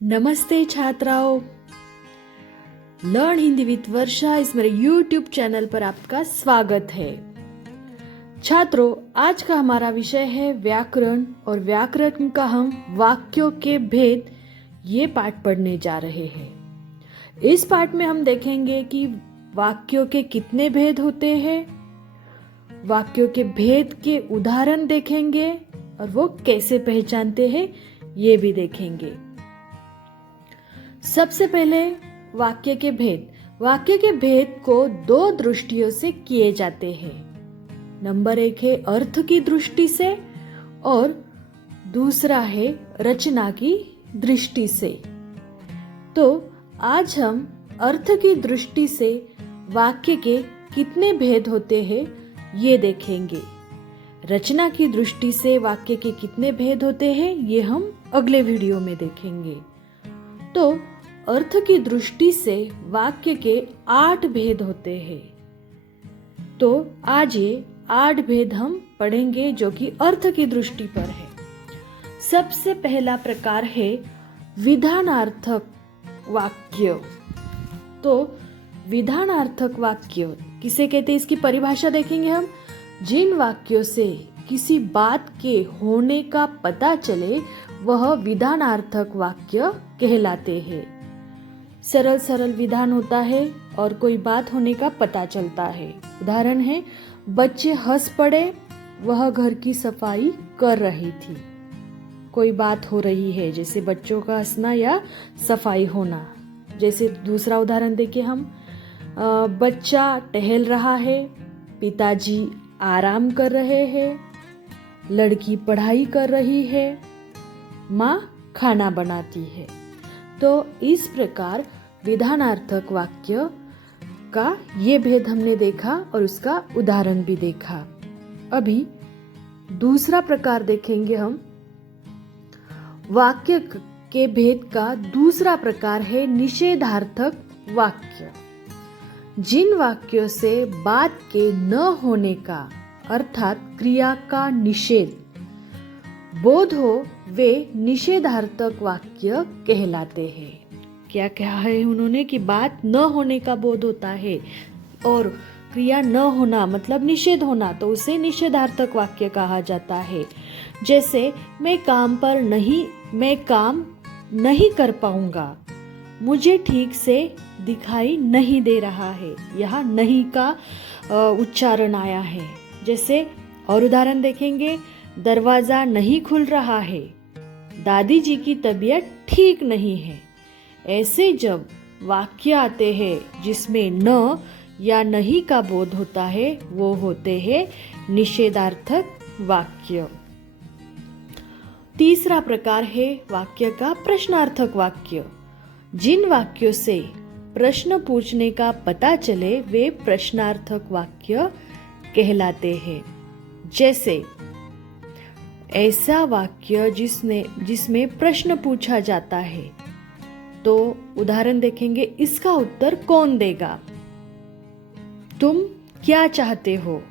नमस्ते छात्राओं, learn Hindi with वर्षा इस मेरे यूट्यूब चैनल पर आपका स्वागत है। छात्रों, आज का हमारा विषय है व्याकरण और व्याकरण का हम वाक्यों के भेद ये पाठ पढ़ने जा रहे हैं। इस पाठ में हम देखेंगे कि वाक्यों के कितने भेद होते हैं, वाक्यों के भेद के उदाहरण देखेंगे और वो कैसे पहचानते हैं ये भी देखेंगे। सबसे पहले वाक्य के भेद। वाक्य के भेद को दो दृष्टियों से किए जाते हैं। नंबर 1 है अर्थ की दृष्टि से और दूसरा है रचना की दृष्टि से। तो आज हम अर्थ की दृष्टि से वाक्य के कितने भेद होते हैं ये देखेंगे। रचना की दृष्टि से वाक्य के कितने भेद होते हैं ये हम अगले वीडियो में देखेंगे। तो अर्थ की दृष्टि से वाक्य के 8 भेद होते हैं। तो आज ये 8 भेद हम पढ़ेंगे जो कि अर्थ की दृष्टि पर है। सबसे पहला प्रकार है विधानार्थक वाक्य। तो विधानार्थक वाक्य किसे कहते हैं, इसकी परिभाषा देखेंगे हम। जिन वाक्यों से किसी बात के होने का पता चले वह विधानार्थक वाक्य कहलाते हैं। सरल सरल विधान होता है और कोई बात होने का पता चलता है। उदाहरण है, बच्चे हंस पड़े, वह घर की सफाई कर रही थी। कोई बात हो रही है, जैसे बच्चों का हंसना या सफाई होना। जैसे दूसरा उदाहरण देखें हम, बच्चा टहल रहा है, पिताजी आराम कर रहे हैं, लड़की पढ़ाई कर रही है, माँ खाना बनाती है। तो इस प्रकार विधानार्थक वाक्य का ये भेद हमने देखा और उसका उदाहरण भी देखा। अभी दूसरा प्रकार देखेंगे हम। वाक्य के भेद का दूसरा प्रकार है निषेधार्थक वाक्य। जिन वाक्यों से बात के न होने का अर्थात क्रिया का निषेध बोध हो वे निषेधार्थक वाक्य कहलाते हैं। क्या कहा है उन्होंने कि बात न होने का बोध होता है और क्रिया न होना मतलब निषेध होना, तो उसे निषेधार्थक वाक्य कहा जाता है। जैसे मैं काम नहीं कर पाऊंगा, मुझे ठीक से दिखाई नहीं दे रहा है। यहाँ नहीं का उच्चारण आया है। जैसे और उदाहरण देखेंगे, दरवाजा नहीं खुल रहा है, दादी जी की तबीयत ठीक नहीं है। ऐसे जब वाक्य आते हैं जिसमें न या नहीं का बोध होता है वो होते हैं निषेधार्थक वाक्य। तीसरा प्रकार है वाक्य का प्रश्नार्थक वाक्य। जिन वाक्यों से प्रश्न पूछने का पता चले वे प्रश्नार्थक वाक्य कहलाते हैं। जैसे ऐसा वाक्य जिसमें प्रश्न पूछा जाता है। तो उदाहरण देखेंगे, इसका उत्तर कौन देगा? तुम क्या चाहते हो?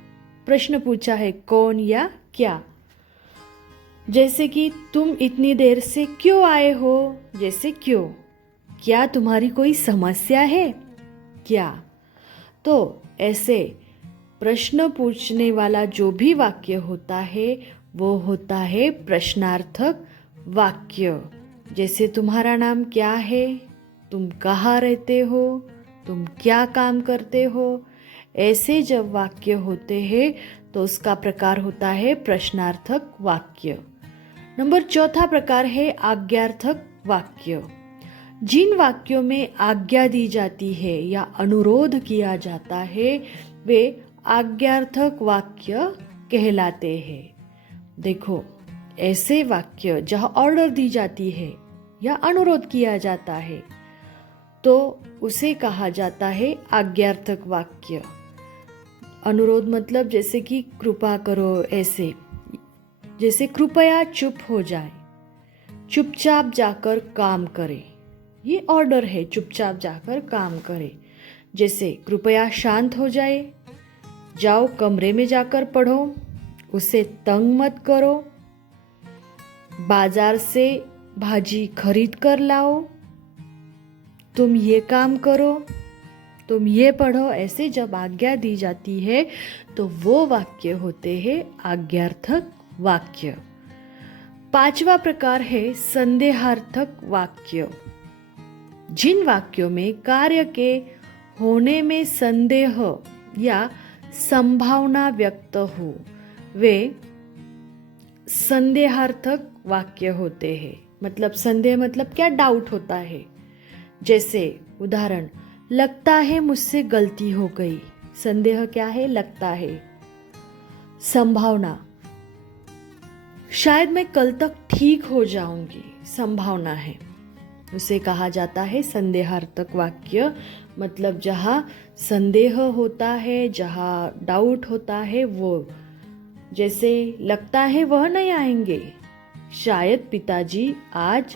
प्रश्न पूछा है कौन या क्या। जैसे कि तुम इतनी देर से क्यों आए हो? जैसे क्यों। क्या तुम्हारी कोई समस्या है? क्या। तो ऐसे प्रश्न पूछने वाला जो भी वाक्य होता है वो होता है प्रश्नार्थक वाक्य। जैसे तुम्हारा नाम क्या है? तुम कहाँ रहते हो? तुम क्या काम करते हो? ऐसे जब वाक्य होते हैं तो उसका प्रकार होता है प्रश्नार्थक वाक्य। नंबर 4 प्रकार है आज्ञार्थक वाक्य। जिन वाक्यों में आज्ञा दी जाती है या अनुरोध किया जाता है वे आज्ञार्थक वाक्य कहलाते हैं। देखो, ऐसे वाक्य जहाँ ऑर्डर दी जाती है या अनुरोध किया जाता है तो उसे कहा जाता है आज्ञार्थक वाक्य। अनुरोध मतलब जैसे कि कृपा करो, ऐसे जैसे कृपया चुप हो जाए, चुपचाप जाकर काम करे, ये ऑर्डर है, चुपचाप जाकर काम करे। जैसे कृपया शांत हो जाए, जाओ कमरे में जाकर पढ़ो, उसे तंग मत करो, बाजार से भाजी खरीद कर लाओ, तुम ये काम करो, तुम ये पढ़ो, ऐसे जब आज्ञा दी जाती है तो वो वाक्य होते हैं आज्ञार्थक वाक्य। पांचवा प्रकार है संदेहार्थक वाक्य। जिन वाक्यों में कार्य के होने में संदेह या संभावना व्यक्त हो वे संदेहार्थक वाक्य होते हैं। मतलब संदेह मतलब क्या, डाउट होता है। जैसे उदाहरण, लगता है मुझसे गलती हो गई। संदेह क्या है, लगता है। संभावना, शायद मैं कल तक ठीक हो जाऊंगी, संभावना है, उसे कहा जाता है संदेहार्थक वाक्य। मतलब जहाँ संदेह होता है, जहाँ डाउट होता है, वो जैसे लगता है वह नहीं आएंगे, शायद पिताजी आज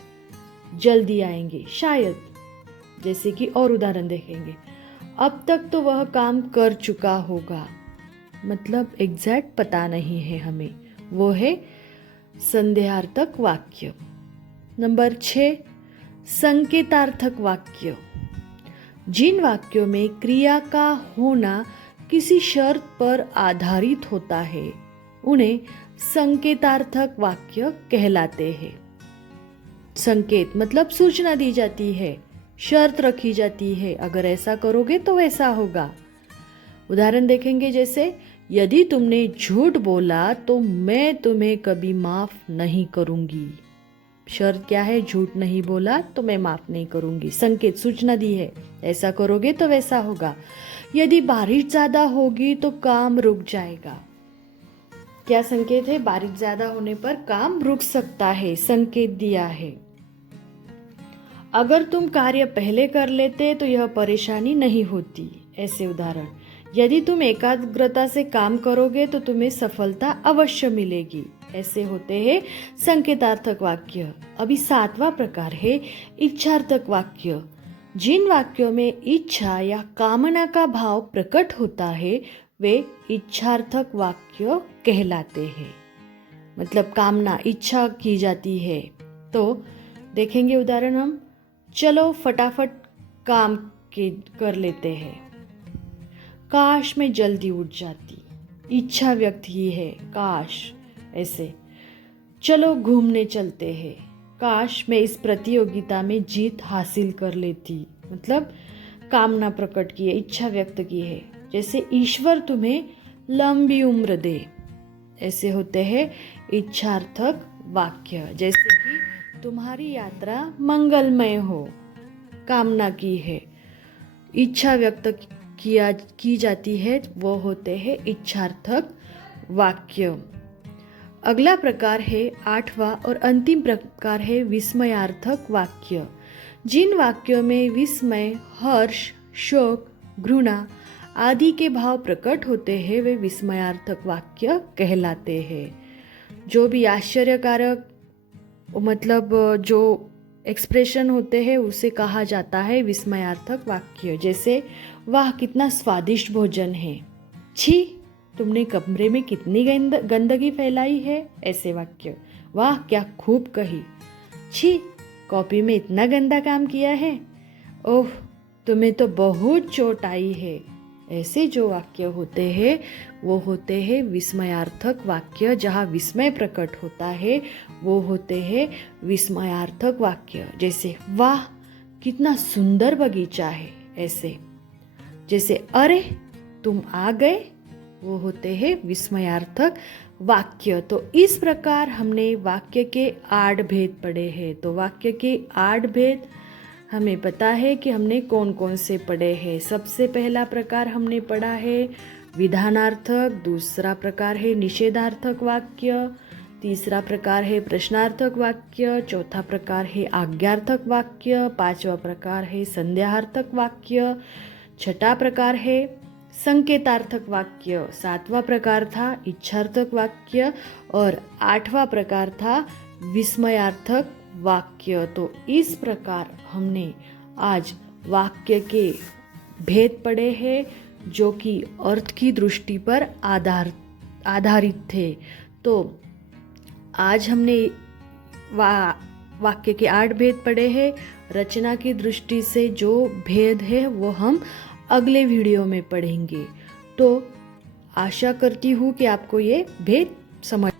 जल्दी आएंगे, शायद। जैसे कि और उदाहरण देखेंगे, अब तक तो वह काम कर चुका होगा, मतलब एग्जैक्ट पता नहीं है हमें, वो है संदेहार्थक वाक्य। नंबर 6, संकेतार्थक वाक्य। जिन वाक्यों में क्रिया का होना किसी शर्त पर आधारित होता है उन्हें संकेतार्थक वाक्य कहलाते हैं। संकेत मतलब सूचना दी जाती है, शर्त रखी जाती है, अगर ऐसा करोगे तो वैसा होगा। उदाहरण देखेंगे, जैसे यदि तुमने झूठ बोला तो मैं तुम्हें कभी माफ नहीं करूंगी। शर्त क्या है, झूठ नहीं बोला तो मैं माफ नहीं करूंगी। संकेत, सूचना दी है, ऐसा करोगे तो वैसा होगा। यदि बारिश ज्यादा होगी तो काम रुक जाएगा। क्या संकेत है, बारिश ज्यादा होने पर काम रुक सकता है, संकेत दिया है। अगर तुम कार्य पहले कर लेते तो यह परेशानी नहीं होती। ऐसे उदाहरण, यदि तुम एकाग्रता से काम करोगे तो तुम्हें सफलता अवश्य मिलेगी। ऐसे होते हैं संकेतार्थक वाक्य। अभी 7वां प्रकार है इच्छार्थक वाक्य। जिन वाक्यों में इच्छा या कामना का भाव प्रकट होता है वे इच्छार्थक वाक्य कहलाते हैं। मतलब कामना, इच्छा की जाती है। तो देखेंगे उदाहरण हम, चलो फटाफट काम कर लेते हैं। काश मैं जल्दी उठ जाती, इच्छा व्यक्त की है, काश। ऐसे, चलो घूमने चलते हैं, काश मैं इस प्रतियोगिता में जीत हासिल कर लेती। मतलब कामना प्रकट की है, इच्छा व्यक्त की है। जैसे ईश्वर तुम्हें लंबी उम्र दे। ऐसे होते हैं इच्छार्थक वाक्य। जैसे कि तुम्हारी यात्रा मंगलमय हो, कामना की है, इच्छा व्यक्त की जाती है, वो होते हैं इच्छार्थक वाक्य। अगला प्रकार है 8वां और अंतिम प्रकार है विस्मयार्थक वाक्य। जिन वाक्यों में विस्मय, हर्ष, शोक, घृणा आदि के भाव प्रकट होते हैं वे विस्मयार्थक वाक्य कहलाते हैं। जो भी आश्चर्यकारक मतलब जो एक्सप्रेशन होते हैं उसे कहा जाता है विस्मयार्थक वाक्य। जैसे, वाह कितना स्वादिष्ट भोजन है, छी तुमने कमरे में कितनी गंदगी फैलाई है। ऐसे वाक्य। वाह क्या खूब कही, छी कॉपी में इतना गंदा काम किया है, ओह तुम्हें तो बहुत चोट आई है। ऐसे जो वाक्य होते हैं वो होते हैं विस्मयार्थक वाक्य। जहाँ विस्मय प्रकट होता है वो होते हैं विस्मयार्थक वाक्य। जैसे, वाह कितना सुंदर बगीचा है। ऐसे, जैसे अरे तुम आ गए, वो होते हैं विस्मयार्थक वाक्य। तो इस प्रकार हमने वाक्य के 8 भेद पढ़े हैं। तो वाक्य के 8 भेद हमें पता है कि हमने कौन कौन से पढ़े हैं। सबसे पहला प्रकार हमने पढ़ा है विधानार्थक, दूसरा प्रकार है निषेधार्थक वाक्य, तीसरा प्रकार है प्रश्नार्थक वाक्य, चौथा प्रकार है आज्ञार्थक वाक्य, 5वां प्रकार है संदेहार्थक वाक्य, छठा प्रकार है संकेतार्थक वाक्य, 7वां प्रकार था इच्छार्थक वाक्य और 8वां प्रकार था विस्मयार्थक वाक्य। तो इस प्रकार हमने आज वाक्य के भेद पढ़े हैं जो कि अर्थ की दृष्टि पर आधारित थे। तो आज हमने वाक्य के 8 भेद पढ़े हैं। रचना की दृष्टि से जो भेद है वो हम अगले वीडियो में पढ़ेंगे। तो आशा करती हूँ कि आपको ये भेद समझ